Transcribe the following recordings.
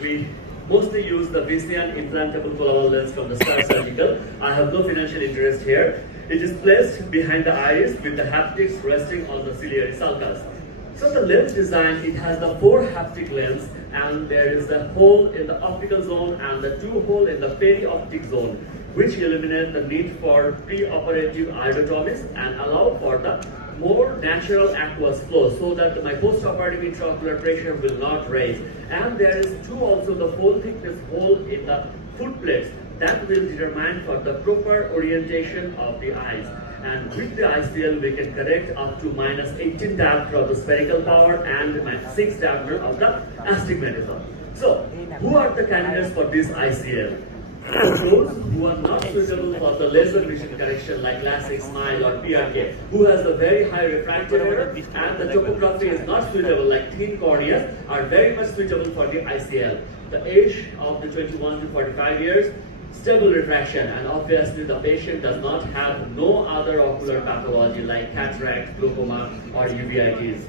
We mostly use the Biennial implantable global lens from the Star Surgical. I have no financial interest here. It is placed behind the iris with the haptics resting on the ciliary sulcus. So the lens design, it has the 4 haptic lens, and there is a hole in the optical zone and the 2 holes in the perioptic zone, which eliminate the need for pre-operative iridotomies and allow for the more natural aqueous flow so that my post-operative intraocular pressure will not raise. And there is 2 also the fold thickness hole in the foot plates that will determine for the proper orientation of the eyes. And with the ICL, we can correct up to minus 18 diopter of the spherical power and minus 6 diopter of the astigmatism. So, who are the candidates for this ICL? Those who are not suitable for the laser vision correction like LASIK, SMILE or PRK, who has a very high refractive error and the topography is not suitable like thin corneas, are very much suitable for the ICL. The age of the 21 to 45 years, stable refraction, and obviously the patient does not have no other ocular pathology like cataract, glaucoma or uveitis.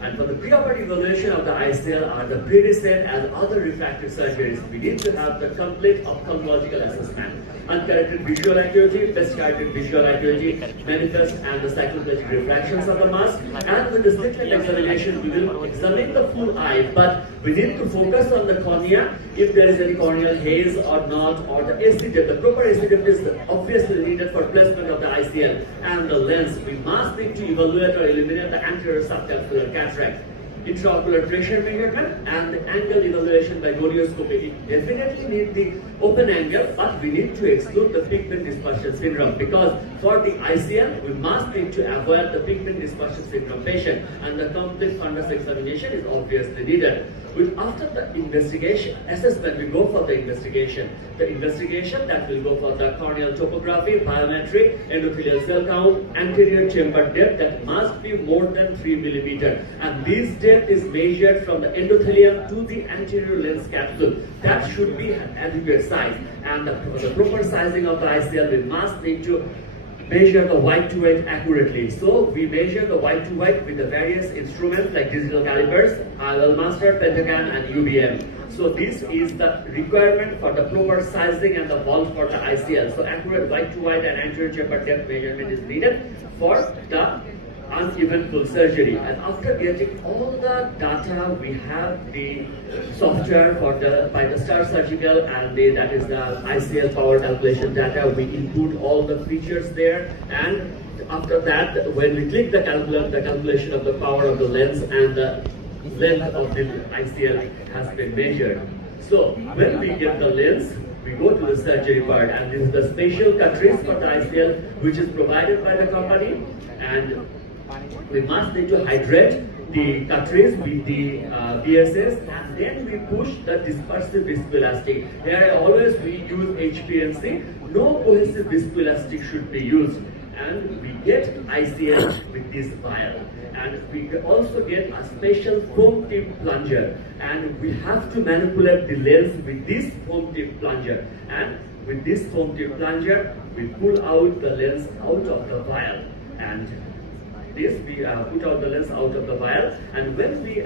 And for the preoperative evaluation of the ICL are the predecessor and other refractive surgeries. We need to have the complete ophthalmological assessment. Uncorrected visual acuity, best corrected visual acuity, manifest and the cycloplegic refractions of the mask. And with the slit examination, we will examine the full eye, but we need to focus on the cornea, if there is any corneal haze or not, or the AC depth. The proper AC depth is obviously needed for placement of the ICL. And the lens, we must need to evaluate or eliminate the anterior subcapsular cataract, intraocular pressure measurement, and the angle evaluation by gonioscopy. We definitely need the open angle, but we need to exclude the pigment dispersion syndrome, because for the ICL, we must need to avoid the pigment dispersion syndrome patient, and the complete fundus examination is obviously needed. After the investigation, assessment, we go for the investigation. The investigation that will go for the corneal topography, biometry, endothelial cell count, anterior chamber depth that must be more than 3 millimeter. And this depth is measured from the endothelium to the anterior lens capsule. That should be an adequate size. And the proper sizing of the ICL, we must need to measure the white to white accurately. So we measure the white to white with the various instruments like digital calipers, IOL Master, Pentagon and UBM. So this is the requirement for the proper sizing and the vault for the ICL. So accurate white to white and anterior chamber depth measurement is needed for the uneventful surgery. And after getting all the data, we have the software by the Star Surgical, and that is the ICL power calculation data. We input all the features there, and after that, when we click the calculation of the power of the lens and the length of the ICL has been measured. So when we get the lens, we go to the surgery part, and this is the special cartridge for the ICL, which is provided by the company, and we must need to hydrate the cartridge with the BSS, and then we push the dispersive viscoelastic. Here always we use HPNC. No cohesive viscoelastic should be used. And we get ICL with this vial. And we also get a special foam tip plunger. And we have to manipulate the lens with this foam tip plunger. And with this foam tip plunger, we pull out the lens out of the vial. And we put out the lens out of the vial, and when we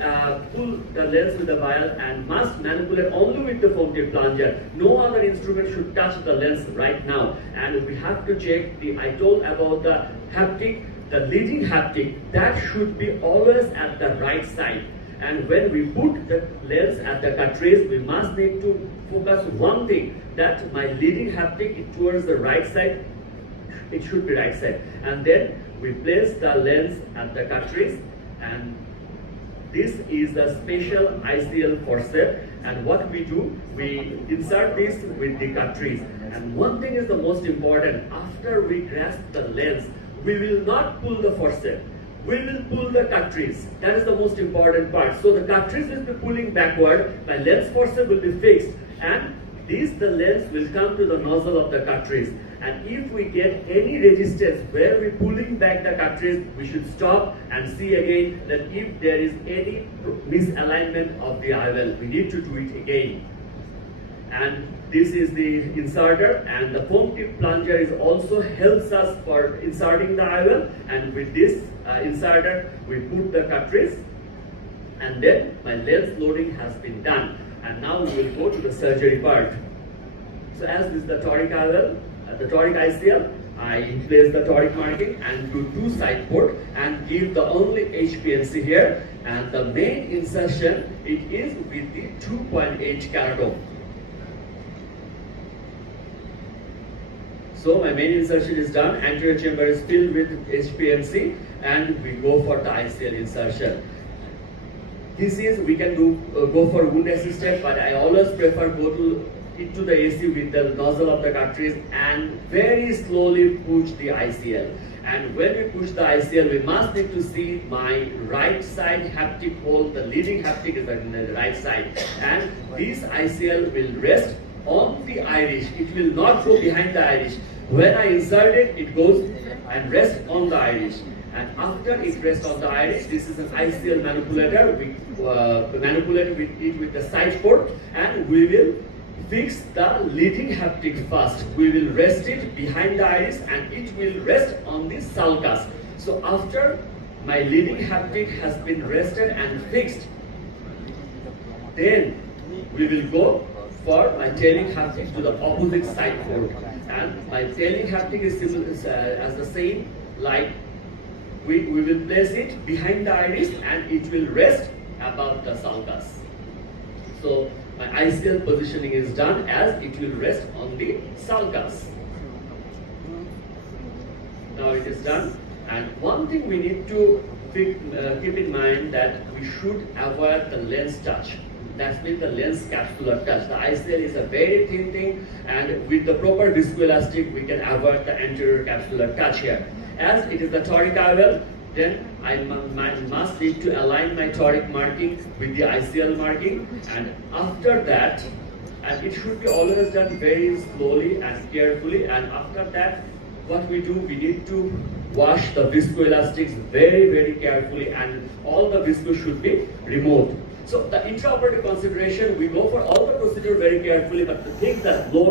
pull the lens with the vial and must manipulate only with the foam tip plunger, no other instrument should touch the lens right now. And we have to check I told about the haptic, the leading haptic, that should be always at the right side. And when we put the lens at the cartridge, we must need to focus one thing, that my leading haptic is towards the right side. It should be right side. And then we place the lens at the cartridge, and this is a special ICL forceps. And what we do, we insert this with the cartridge. And one thing is the most important, after we grasp the lens, we will not pull the forceps. We will pull the cartridge. That is the most important part. So the cartridge will be pulling backward, my lens forceps will be fixed, and the lens will come to the nozzle of the cartridge. And if we get any resistance where we're pulling back the cartridge, we should stop and see again that if there is any misalignment of the IOL, we need to do it again. And this is the inserter, and the foam tip plunger also helps us for inserting the IOL. And with this inserter, we put the cartridge, and then my lens loading has been done. And now we will go to the surgery part. So as this is the toric IOL, the toric ICL, I place the toric marking and do 2 side port and give the only HPNC here, and the main insertion it is with the 2.8 keratome. So my main insertion is done, anterior chamber is filled with HPNC, and we go for the ICL insertion. This is, we can do go for wound assisted, but I always prefer go to into the AC with the nozzle of the cartridge and very slowly push the ICL. And when we push the ICL, we must need to see my right side haptic hole. The leading haptic is in the right side, and this ICL will rest on the iris. It will not go behind the iris. When I insert it, it goes and rests on the iris. And after it rests on the iris, this is an ICL manipulator. We manipulate it with the side port, and we will fix the leading haptic first. We will rest it behind the iris, and it will rest on the sulcus. So after my leading haptic has been rested and fixed, then we will go for my tailing haptic to the opposite side port. And my tailing haptic is as the same, like we will place it behind the iris and it will rest above the sulcus. So my ICL positioning is done as it will rest on the sulcus. Now it is done, and one thing we need to keep in mind that we should avoid the lens touch. That means the lens capsular touch. The ICL is a very thin thing, and with the proper viscoelastic we can avoid the anterior capsular touch here. As it is the toric IOL, then I must need to align my toric marking with the ICL marking, and after that, and it should be always done very slowly and carefully, and after that what we do, we need to wash the viscoelastics very carefully, and all the visco should be removed. So the intraoperative consideration, we go for all the procedure very carefully, but the thing that no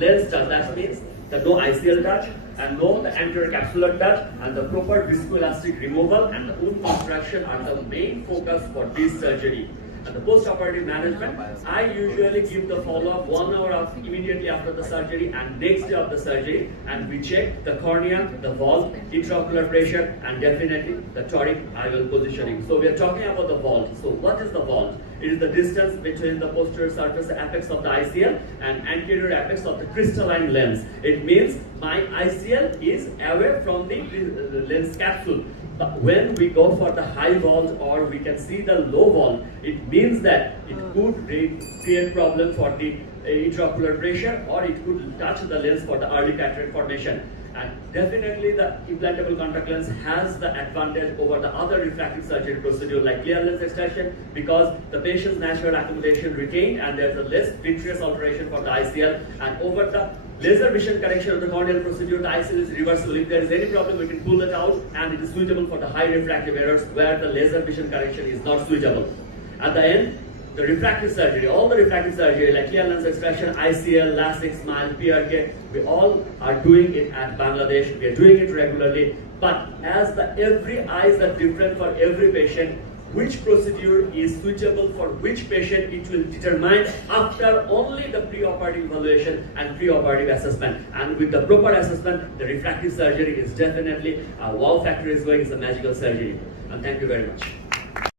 lens touch, that means that no ICL touch and no the anterior capsular touch, and the proper viscoelastic removal and the wound construction are the main focus for this surgery. And the post-operative management, I usually give the follow-up 1 hour immediately after the surgery and next day of the surgery, and we check the cornea, the vault, intraocular pressure, and definitely the toric IOL positioning. So we are talking about the vault. So what is the vault? It is the distance between the posterior surface apex of the ICL and anterior apex of the crystalline lens. It means my ICL is away from the lens capsule. But when we go for the high vault or we can see the low vault, it means that it could create problem for the intraocular pressure, or it could touch the lens for the early cataract formation. And definitely the implantable contact lens has the advantage over the other refractive surgery procedure like clear lens extraction, because the patient's natural accommodation retained and there's a less vitreous alteration for the ICL, and over the laser vision correction of the corneal procedure, the ICL is reversible. If there is any problem, we can pull it out, and it is suitable for the high refractive errors where the laser vision correction is not suitable. At the end, the refractive surgery, all the refractive surgery like clear lens extraction, ICL, LASIK, SMILE, PRK, we all are doing it at Bangladesh. We are doing it regularly. But as every eyes are different for every patient, which procedure is suitable for which patient, it will determine after only the pre-operative evaluation and pre-operative assessment. And with the proper assessment, the refractive surgery is definitely a wow factor is going, it's a magical surgery. And thank you very much.